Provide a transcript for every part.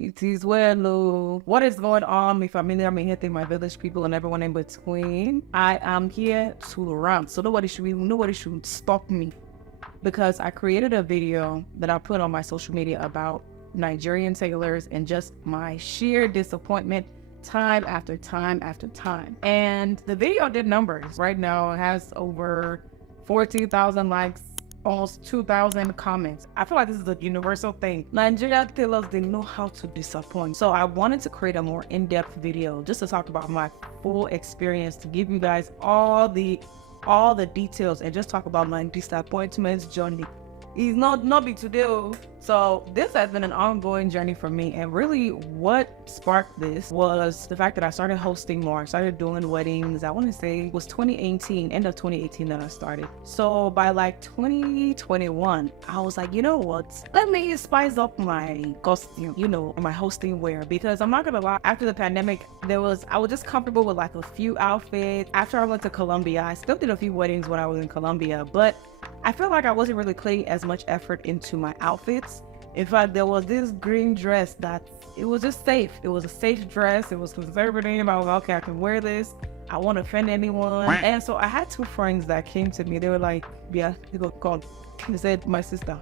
It is well, oh. What is going on, mi familia, mi gente, my village people, and everyone in between? I am here to rant, so nobody should stop me, because I created a video that I put on my social media about Nigerian tailors and just my sheer disappointment time after time after time. And the video did numbers. Right now it has over 14,000 likes, almost 2,000 comments. I feel like this is a universal thing. Nigerian tailors, they know how to disappoint. So I wanted to create a more in-depth video just to talk about my full experience, to give you guys all the details and just talk about my disappointments journey. It's not be today. So this has been an ongoing journey for me, and really what sparked this was the fact that I started hosting more. I started doing weddings. I want to say it was 2018, end of 2018 that I started. So by like 2021, I was like, you know what? Let me spice up my costume, my hosting wear, because I'm not gonna lie, after the pandemic, I was just comfortable with like a few outfits. After I went to Colombia, I still did a few weddings when I was in Colombia, but I felt like I wasn't really putting as much effort into my outfits. In fact, there was this green dress that it was just safe. It was a safe dress. It was conservative. I was like, okay, I can wear this. I won't offend anyone. And so I had two friends that came to me. They were like, yeah, they got called. They said, my sister,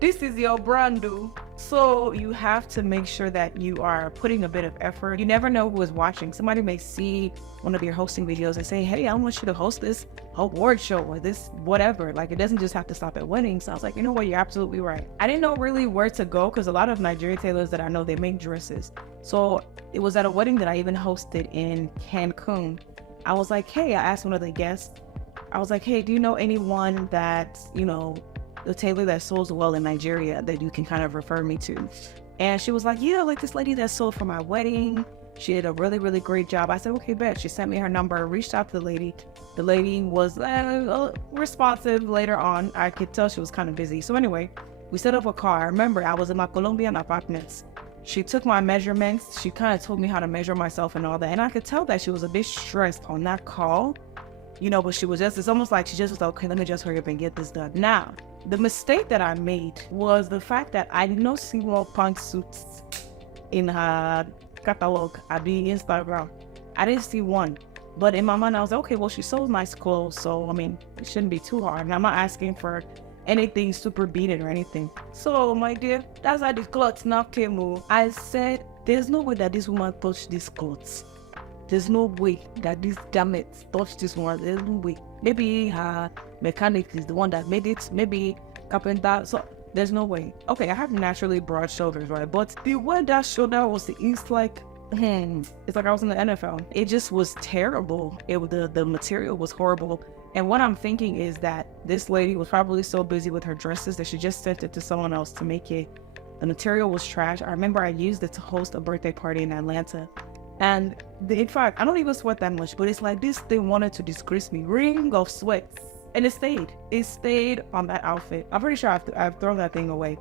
this is your brand, dude. So you have to make sure that you are putting a bit of effort. You never know who is watching. Somebody may see one of your hosting videos and say, hey, I want you to host this award show or this whatever. Like, it doesn't just have to stop at weddings. So I was like, you know what, you're absolutely right. I didn't know really where to go, because a lot of Nigerian tailors that I know, they make dresses. So it was at a wedding that I even hosted in Cancun. I was like, hey, I asked one of the guests, I was like, hey, do you know anyone that, the tailor that sews well in Nigeria that you can kind of refer me to? And she was like, yeah, like this lady that sewed for my wedding. She did a really, really great job. I said, okay, bet. She sent me her number, reached out to the lady. The lady was responsive later on. I could tell she was kind of busy. So anyway, we set up a call. I remember I was in my Colombian apartments. She took my measurements. She kind of told me how to measure myself and all that. And I could tell that she was a bit stressed on that call, but she was it's almost like she just was like, okay, let me just hurry up and get this done. Now, the mistake that I made was the fact that I did not see more pantsuits in her catalog at the Instagram. I didn't see one. But in my mind, I was like, okay, well, she sold nice clothes, so, it shouldn't be too hard. And I'm not asking for anything super beaded or anything. So, my dear, that's how the clothes now came over. I said, there's no way that this woman touched these clothes. There's no way that this garment touched this one. There's no way. Maybe her mechanic is the one that made it. Maybe carpenter. So there's no way. Okay, I have naturally broad shoulders, right? But the way that shoulder was, it's like I was in the NFL. It just was terrible. The material was horrible. And what I'm thinking is that this lady was probably so busy with her dresses that she just sent it to someone else to make it. The material was trash. I remember I used it to host a birthday party in Atlanta. And in fact, I don't even sweat that much, but it's like this thing wanted to disgrace me. Ring of sweat. And it stayed on that outfit. I'm pretty sure I've thrown that thing away.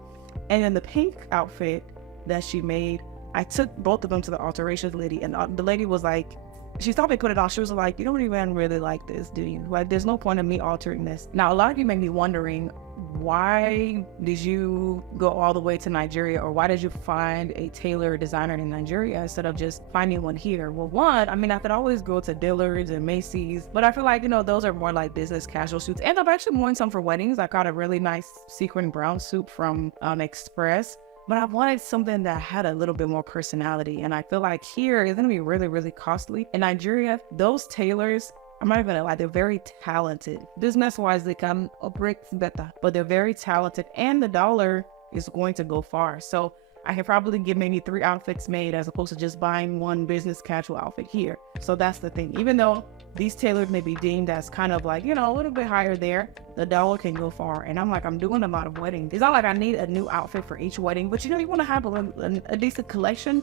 And then the pink outfit that she made, I took both of them to the alterations lady, and the lady was like, she saw me put it on. She was like, you don't even really like this, do you? Like, there's no point in me altering this. Now, a lot of you may be wondering, why did you go all the way to Nigeria, or why did you find a tailor designer in Nigeria instead of just finding one here? Well, one, I could always go to Tailors and Macy's, but I feel like, those are more like business casual suits. And I've actually worn some for weddings. I got a really nice sequin brown suit from Express. But I wanted something that had a little bit more personality. And I feel like here it's going to be really, really costly. In Nigeria, those tailors, I'm not even gonna lie, they're very talented. Business-wise, they can operate better, but they're very talented, and the dollar is going to go far. So I can probably get maybe 3 outfits made as opposed to just buying one business casual outfit here. So that's the thing. Even though these tailors may be deemed as kind of like, a little bit higher there, the dollar can go far. And I'm doing a lot of weddings. It's not like I need a new outfit for each wedding, but you want to have a decent collection.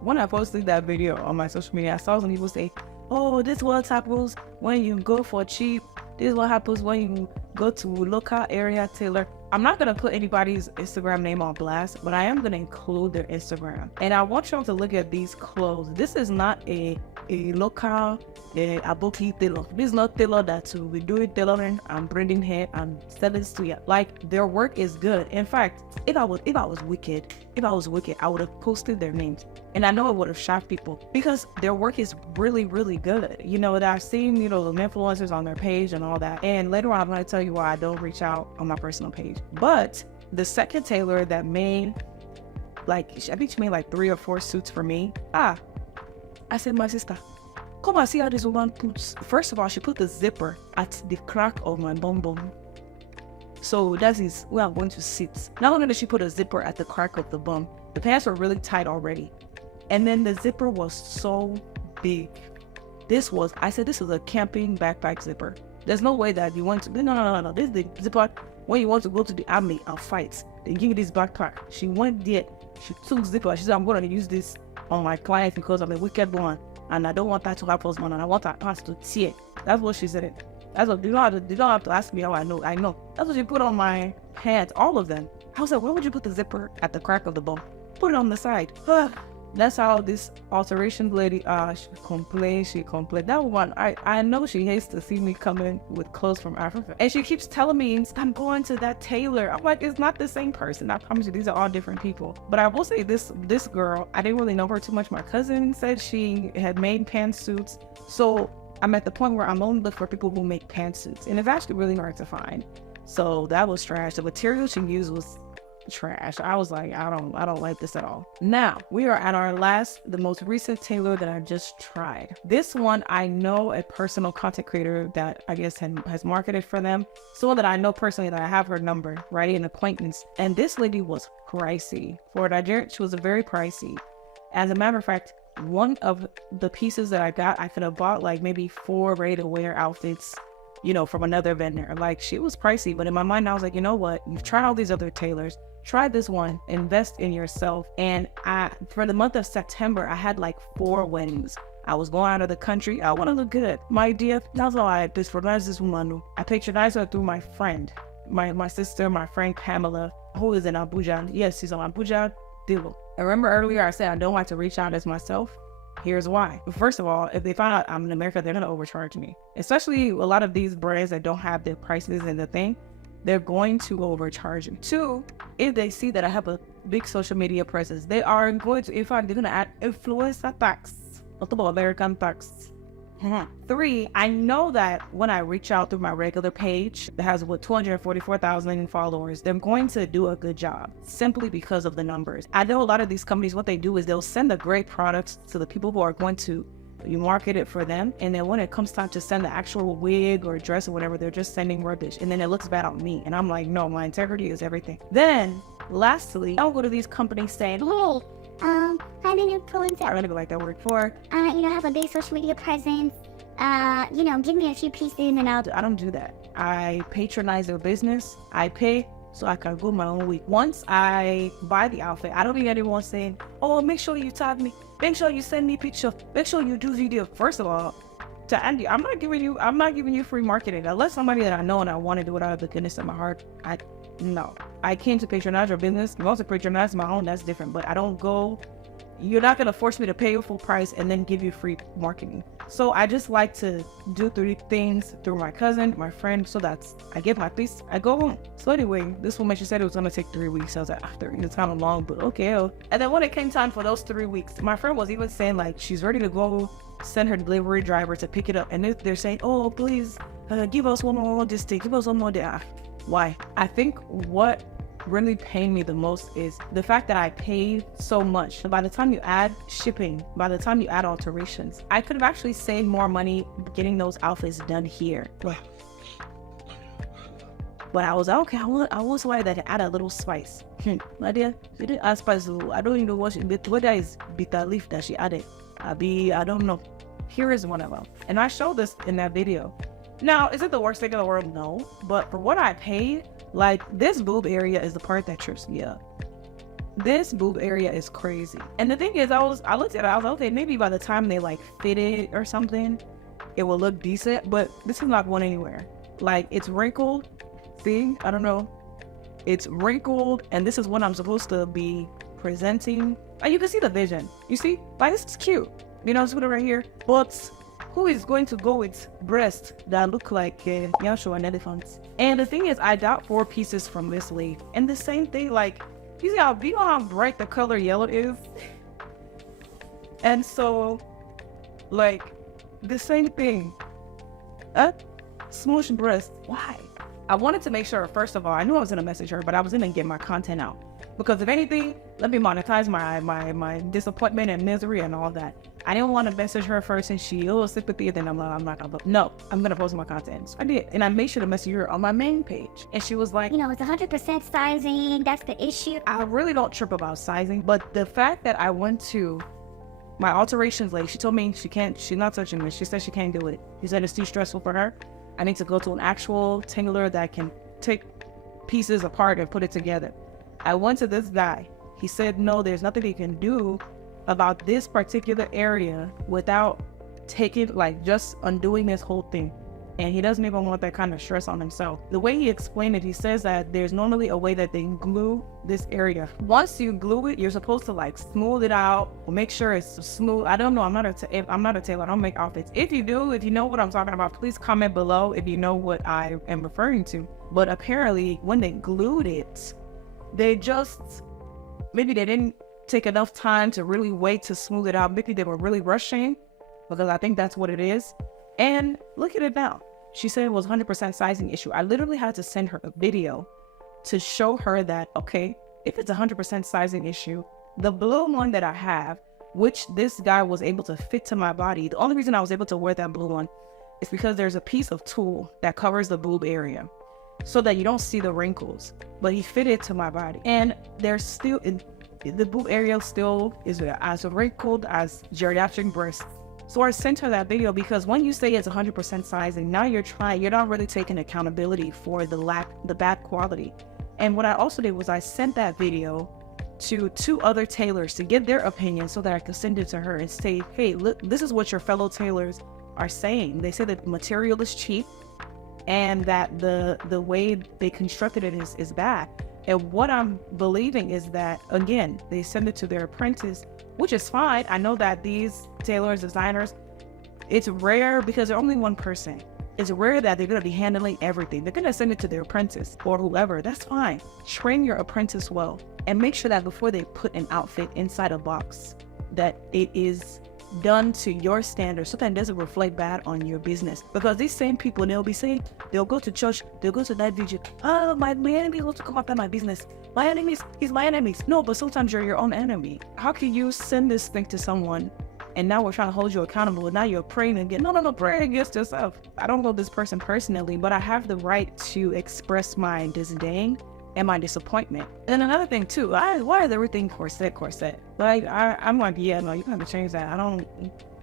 When I posted that video on my social media, I saw some people say, oh, this is what happens when you go for cheap. This is what happens when you go to local area tailor. I'm not going to put anybody's Instagram name on blast, but I am going to include their Instagram. And I want y'all to look at these clothes. This is not a a local Aboki tailor. This is not tailor that will be doing tailoring and braiding hair and selling to you. Like, their work is good. In fact, if I was wicked, I would have posted their names. And I know it would have shocked people because their work is really, really good. You know, that I've seen, the influencers on their page and all that. And later on, I'm going to tell you why I don't reach out on my personal page. But the second tailor that made, I think she made like 3 or 4 suits for me. I said, my sister, come and see how this woman puts. First of all, she put the zipper at the crack of my bum bum. So that is where I'm going to sit. Not only did she put a zipper at the crack of the bum, the pants were really tight already. And then the zipper was so big. I said, this is a camping backpack zipper. There's no way that you want to, no. This is the zipper when you want to go to the army and fight. They give you this backpack. She went there. She took zipper. She said, I'm going to use this on my clients because I'm a wicked one. And I don't want that to happen, man. And I want her pants to tear. That's what she said. That's what, you don't have to ask me how I know. I know. That's what she put on my pants, all of them. I was like, where would you put the zipper at the crack of the bum? Put it on the side. That's how this alterations lady, she complained. That one, I know she hates to see me coming with clothes from Africa. And she keeps telling me, I'm going to that tailor. I'm like, it's not the same person. I promise you, these are all different people. But I will say this girl, I didn't really know her too much. My cousin said she had made pantsuits. So I'm at the point where I'm only looking for people who make pantsuits. And it's actually really hard to find. So that was trash. The material she used was trash. I was like, I don't like this at all. Now we are at the most recent tailor that I just tried. This one, I know a personal content creator that I guess has marketed for them. Someone that I know personally, that I have her number, right? An acquaintance. And this lady was pricey. For Nigerian, she was very pricey. As a matter of fact, one of the pieces that I got, I could have bought like maybe 4 ready-to-wear outfits, from another vendor. Like, she was pricey, but in my mind, I was like, you know what? You've tried all these other tailors. Try this one, invest in yourself. And for the month of September, I had like 4 weddings. I was going out of the country. I want to look good. My dear, that's how I patronized this woman. I patronized her through my friend, my sister, my friend Pamela, who is in Abuja. Yes, she's on Abuja deal. I remember earlier I said I don't like to reach out as myself. Here's why. First of all, if they find out I'm in America, they're going to overcharge me. Especially a lot of these brands that don't have their prices in the thing. They're going to overcharge you. 2, if they see that I have a big social media presence, they are going to, in fact, they're going to add influencer tax on top of American tax. 3, I know that when I reach out through my regular page that has 244,000 followers, they're going to do a good job simply because of the numbers. I know a lot of these companies, what they do is they'll send the great products to the people who are going to market it for them, and then when it comes time to send the actual wig or dress or whatever, they're just sending rubbish, and then it looks bad on me, and I'm like, no, my integrity is everything. Then lastly, I'll go to these companies saying, I'm an influencer. I really like that word for, have a big social media presence. Give me a few pieces and I don't do that. I patronize their business. I pay so I can go my own way. Once I buy the outfit, I don't need anyone saying, oh, make sure you tag me. Make sure you send me picture. Make sure you do video. First of all, to Andy, I'm not giving you free marketing unless somebody that I know and I want to do it out of the goodness of my heart. No. I came to patronize your business. You want to patronize my own, that's different. But I don't go. You're not going to force me to pay you full price and then give you free marketing. So I just like to do 3 things through my cousin, my friend, so that I get my piece, I go home. So anyway, this woman, she said it was going to take 3 weeks. I was like, after it's kind of long, but okay. And then when it came time for those 3 weeks, my friend was even saying like she's ready to go send her delivery driver to pick it up. And they're saying, oh, please give us one more this thing, give us one more there. Why? I think what really pained me the most is the fact that I paid so much. By the time you add shipping, by the time you add alterations, I could have actually saved more money getting those outfits done here. But I was like, okay, I want somebody that can add a little spice. My dear, she didn't add spice. I don't even know whether it's bitter leaf that she added. I don't know. Here is one of them. And I showed this in that video. Now, is it the worst thing in the world? No. But for what I paid, like, this boob area is the part that trips me up. This boob area is crazy. And the thing is, I looked at it, I was like, okay, maybe by the time they like fit it or something, it will look decent, but this is not going anywhere. Like, it's wrinkled. See, I don't know. It's wrinkled, and this is what I'm supposed to be presenting. And you can see the vision. You see? Like, this is cute. Just put it right here. But who is going to go with breasts that look like Yasho and elephants? And the thing is, I got 4 pieces from this leaf. And the same thing, like, you know how bright the color yellow is? And so, like, the same thing. Smoosh breast. Why? I wanted to make sure, first of all, I knew I was going to message her, but I was going to get my content out. Because if anything, let me monetize my disappointment and misery and all that. I didn't want to message her first and she sympathy, then I'm not gonna, no, I'm gonna post my content. So I did, and I made sure to message her on my main page. And she was like, it's 100% sizing, that's the issue. I really don't trip about sizing, but the fact that I went to my alterations lady, she told me she's not touching me. She said she can't do it. She said it's too stressful for her. I need to go to an actual tailor that can take pieces apart and put it together. I went to this guy. He said, no, there's nothing he can do about this particular area without just undoing this whole thing. And he doesn't even want that kind of stress on himself. The way he explained it, he says that there's normally a way that they glue this area. Once you glue it, you're supposed to smooth it out, make sure it's smooth. I don't know. I'm not a tailor. I don't make outfits. If you know what I'm talking about, please comment below if you know what I am referring to. But apparently when they glued it, maybe they didn't take enough time to really wait to smooth it out. Maybe they were really rushing, because I think that's what it is. And look at it now. She said it was 100% sizing issue. I literally had to send her a video to show her that, okay, if it's 100% sizing issue, the blue one that I have, which this guy was able to fit to my body, the only reason I was able to wear that blue one is because there's a piece of tulle that covers the boob area so that you don't see the wrinkles, but he fitted to my body. And there's still, the boob area still is as wrinkled as geriatric breasts. So I sent her that video because when you say it's 100% sizing, now you're not really taking accountability for the bad quality. And what I also did was I sent that video to 2 other tailors to get their opinion so that I could send it to her and say, hey, look, this is what your fellow tailors are saying. They say that the material is cheap and that the way they constructed it is bad. And what I'm believing is that, again, they send it to their apprentice, which is fine. I know that these tailors, designers, it's rare because they're only one person. It's rare that they're going to be handling everything. They're going to send it to their apprentice or whoever. That's fine. Train your apprentice well and make sure that before they put an outfit inside a box, that it is done to your standards so that it doesn't reflect bad on your business. Because these same people, they'll be saying, they'll go to church, they'll go to that video, my enemy wants to come after my business. My enemies, he's my enemies. No, but sometimes you're your own enemy. How can you send this thing to someone and now we're trying to hold you accountable and now you're praying again? No, pray against yourself. I don't know this person personally, but I have the right to express my disdain and my disappointment. And another thing too, why is everything corset? Like, I'm like, yeah, no, you have to change that. I'm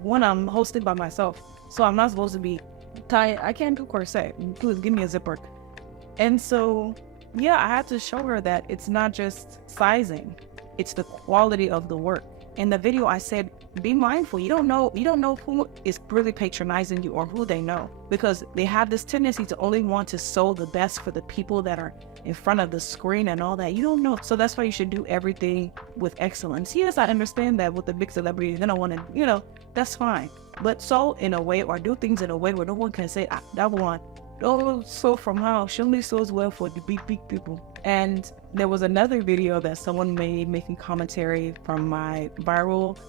hosted by myself, so I'm not supposed to be tight. I can't do corset. Please give me a zipper. And so, yeah, I had to show her that it's not just sizing, it's the quality of the work. In the video, I said, be mindful. You don't know who is really patronizing you or who they know, because they have this tendency to only want to sew the best for the people that are in front of the screen and all that. You don't know. So that's why you should do everything with excellence. Yes, I understand that with the big celebrities, they don't want to, that's fine. But sew in a way or do things in a way where no one can say, that one, oh, sew from how? She only sews well for the big people. And there was another video that someone made making commentary from my viral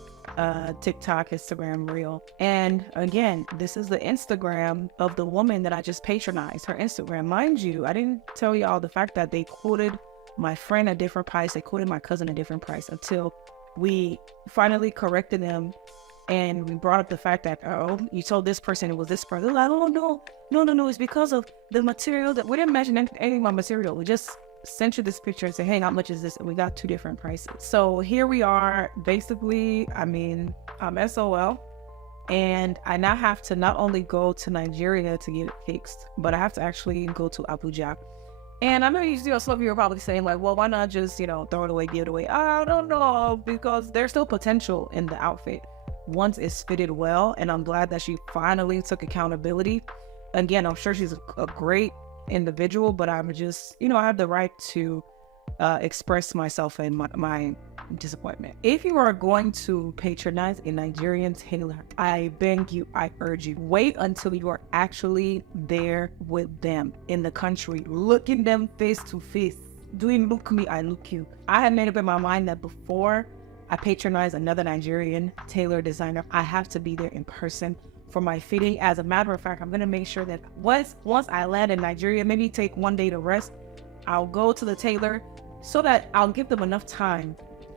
TikTok, Instagram reel. And again, this is the Instagram of the woman that I just patronized, her Instagram. Mind you, I didn't tell y'all the fact that they quoted my friend a different price, they quoted my cousin a different price until we finally corrected them. And we brought up the fact that, oh, you told this person it was this person. They're like, oh, no, it's because of the material that we didn't mention anything about material. We just sent you this picture and say, hey, how much is this? And we got 2 different prices. So here we are, basically, I'm SOL. And I now have to not only go to Nigeria to get it fixed, but I have to actually go to Abuja. And I know some of you are probably saying like, well, why not just, throw it away, give it away? I don't know, because there's still potential in the outfit once it's fitted well. And I'm glad that she finally took accountability. Again, I'm sure she's a great individual, but I'm just, I have the right to express myself and my disappointment. If you are going to patronize a Nigerian tailor, I beg you, I urge you, wait until you are actually there with them in the country, looking them face to face, doing look me, I look you. I had made up in my mind that before I patronize another Nigerian tailor designer, I have to be there in person for my fitting. As a matter of fact, I'm gonna make sure that once I land in Nigeria, maybe take one day to rest, I'll go to the tailor so that I'll give them enough time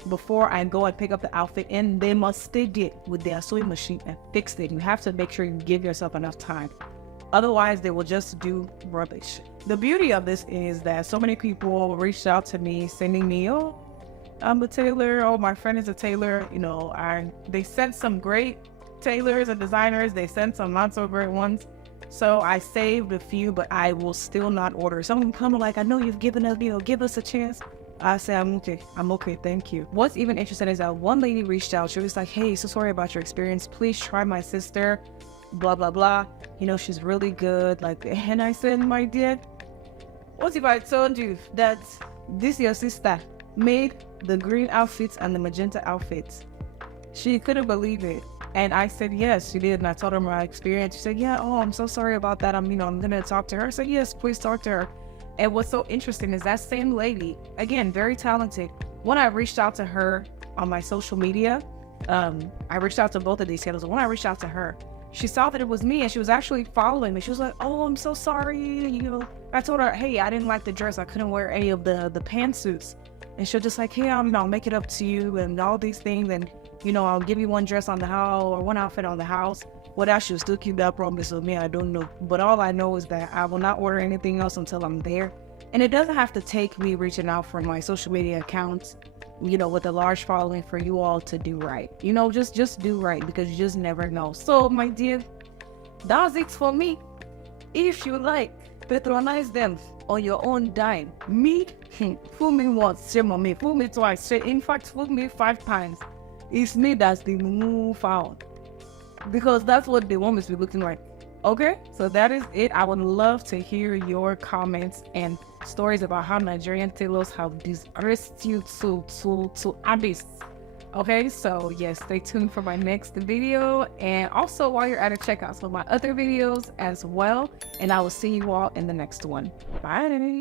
before I go and pick up the outfit, and they must stay there with their sewing machine and fix it. You have to make sure you give yourself enough time. Otherwise, they will just do rubbish. The beauty of this is that so many people reached out to me, sending me, oh, I'm a tailor. Oh, my friend is a tailor. You know, they sent some great tailors and designers. They sent some not so great ones. So I saved a few, but I will still not order. Someone come like, I know you've given us, give us a chance. I say, I'm okay, thank you. What's even interesting is that one lady reached out. She was like, hey, so sorry about your experience. Please try my sister, blah, blah, blah. You know, she's really good. Like, and I said, my dear, what if I told you that this your sister made the green outfits and the magenta outfits? She couldn't believe it. And I said, yes, she did. And I told her my experience. She said, yeah, oh, I'm so sorry about that. I'm going to talk to her. I said, yes, please talk to her. And what's so interesting is that same lady, again, very talented. When I reached out to her on my social media, I reached out to both of these tailors. When I reached out to her, she saw that it was me and she was actually following me. She was like, oh, I'm so sorry. I told her, hey, I didn't like the dress. I couldn't wear any of the pantsuits. And she'll just like, hey, I'll make it up to you and all these things. And, I'll give you one dress on the house or one outfit on the house. What I should still keep that promise with me, I don't know. But all I know is that I will not order anything else until I'm there. And it doesn't have to take me reaching out from my social media accounts, with a large following for you all to do right. Just do right, because you just never know. So, my dear, that's it for me. If you like, patronize them on your own dime. Me, fool me once, shame on me. Fool me twice, in fact, fool me 5 times. It's me that's the move found. Because that's what they want me to be looking like. Okay, so that is it. I would love to hear your comments and stories about how Nigerian tailors have disgraced you to abyss. Okay, so yes, stay tuned for my next video. And also, while you're at it, check out some of my other videos as well. And I will see you all in the next one. Bye.